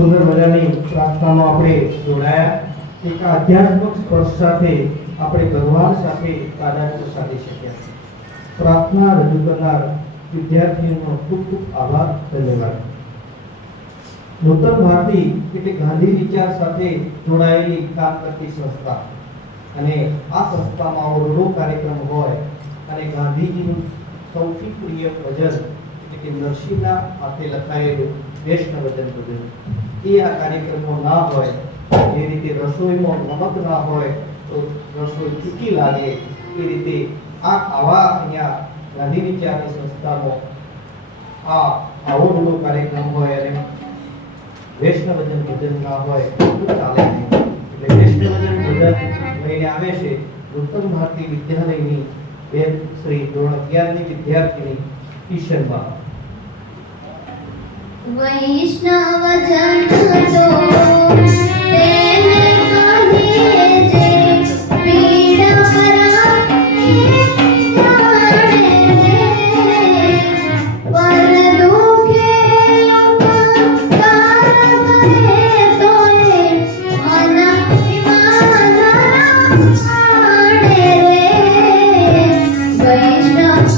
સુંદર મજાની પ્રાર્થનામાં આપણે જોડાયા. એક આધ્યાત્મિક સ્પર્શ સાથે આપણે ભગવાન સાથે તાદાત્મ્ય સાધી શક્યા. પ્રાર્થના રજૂ કરનાર વિદ્યાર્થીઓનો ખૂબ ખૂબ આભાર, ધન્યવાદ. નૂતન ભારતી એટલે ગાંધી વિચાર સાથે જોડાયેલી કામ કરતી સંસ્થા, અને આ સંસ્થામાં અવરોધો કાર્યક્રમ હોય અને ગાંધીજીનું સૌથી પ્રિય ભજન એટલે કે નરસિંહના હાથે લખાયેલું વૈષ્ણવજન ભજન એ આ કાર્યક્રમો ના હોય, જે રીતે રસોઈમાં નમક ના હોય તો રસોઈ ચૂકી લાગે, એ રીતે આવા અહીંયા ગાંધી વિચારની સંસ્થામાં આવો બધો કાર્યક્રમ હોય અને વૈષ્ણવજન ભજન ના હોય તો ચાલે નહીં. એટલે વૈષ્ણવજન ભજન લઈને આવે છે નૂતન ભારતી વિદ્યાલયની બેન શ્રી ધોરણ 11 ની વિદ્યાર્થીની ઈશનબા. વૈષ્ણવજન તો તેને કહીએ જે પીડા પરાઈ જાણે પર દુખે ઉપકાર કરે તોય મન વિમાન આણે વૈષ્ણવજન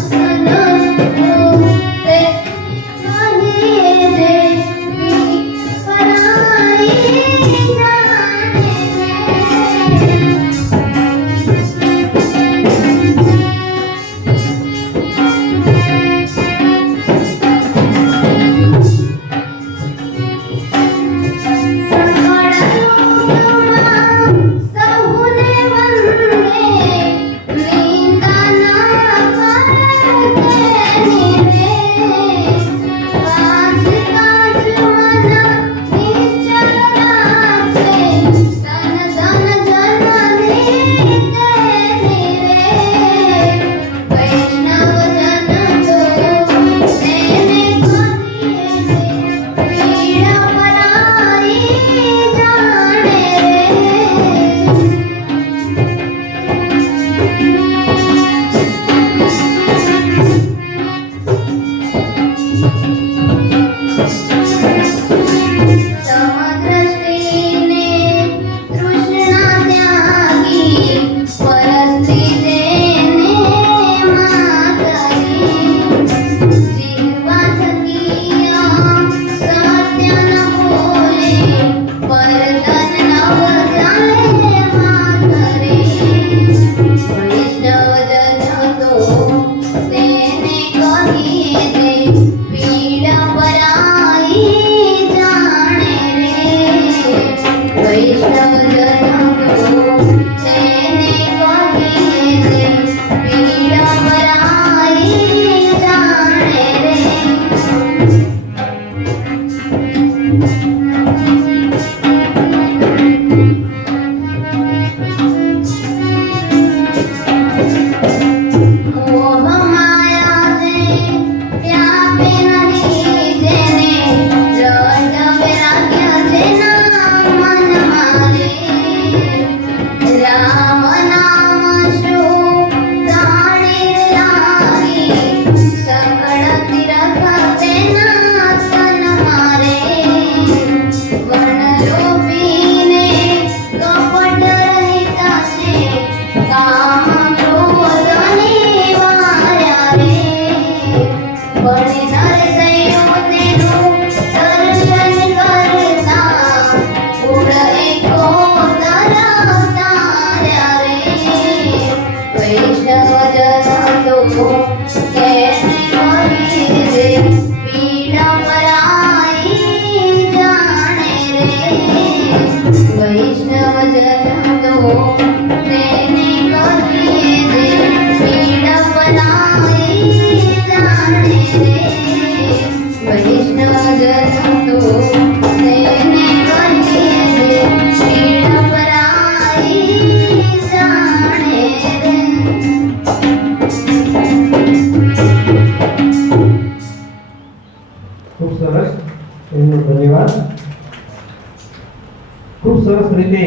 ખૂબ સરસ રીતે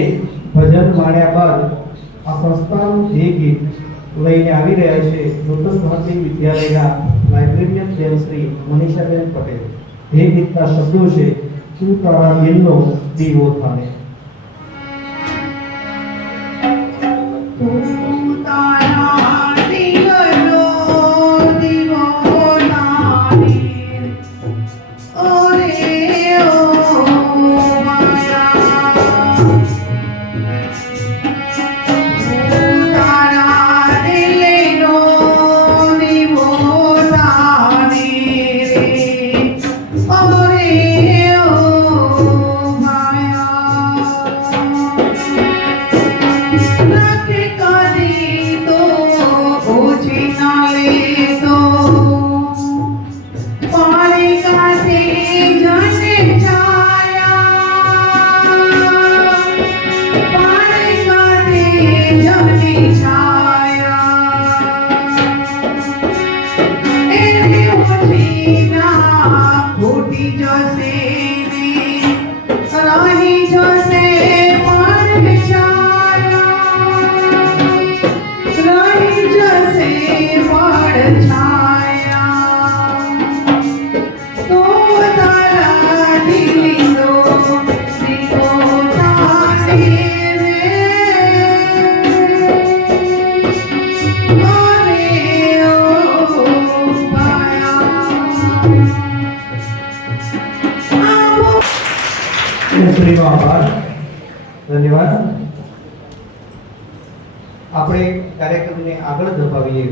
ભજન માણ્યા બાદ આ સંસ્થાનું જે ગીત લઈને આવી રહ્યા છે નૂતન ભારતી વિદ્યાલયના લાઇબ્રેરિયન બેન શ્રી મનીષાબેન પટેલ. જે ગીતના શબ્દો છે તું તારા દિલનો દીવો થાને. તું તારા દિલનો દીવો તારે, ઓરે ઓ માયા. તું તારા દિલનો દીવો તારે, ઓરે ઓ માયા. રાતે કાઢી તો ઓછી ના લેતો, પાણી કાઢે જને છાયા, પાણી કાઢે જને છાયા. એને ઓછી ના ફૂટી જશે ને રહી જશે માર્ગ છાયા, રહી જશે માર્ગ છાયા. તો તારા દિલનો દીવો તારે રે, ઓરે ઓ માયા. શ્રીનો આભાર, ધન્યવાદ. આપણે કાર્યક્રમને આગળ ધપાવીએ.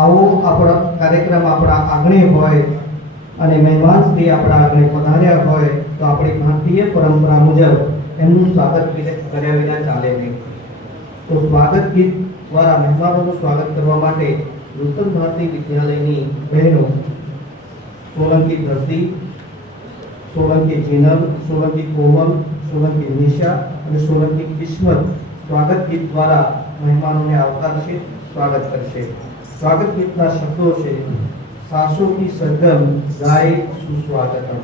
આવો આપણો કાર્યક્રમ આપણા આંગણે હોય અને મહેમાન શ્રી આપણા આંગણે પધાર્યા હોય તો આપણી ભારતીય પરંપરા મુજબ એમનું સ્વાગત કર્યા વિના ચાલે નહીં. તો સ્વાગત ગીત દ્વારા મહેમાનોનું સ્વાગત કરવા માટે નૂતન ભારતી વિદ્યાલયની બહેનો સોલંકી ધરતી, સોલંકી જીનલ, સોલંકી કોમલ, સોલંકી નિશા અને સોલંકી કિસ્મત સ્વાગત ગીત દ્વારા મહેમાનોને આવકારશે, સ્વાગત કરશે. સ્વાગત ગીતના શબ્દો છે: સાસુ કી સરગમ ગાય સુસ્વાગતમ.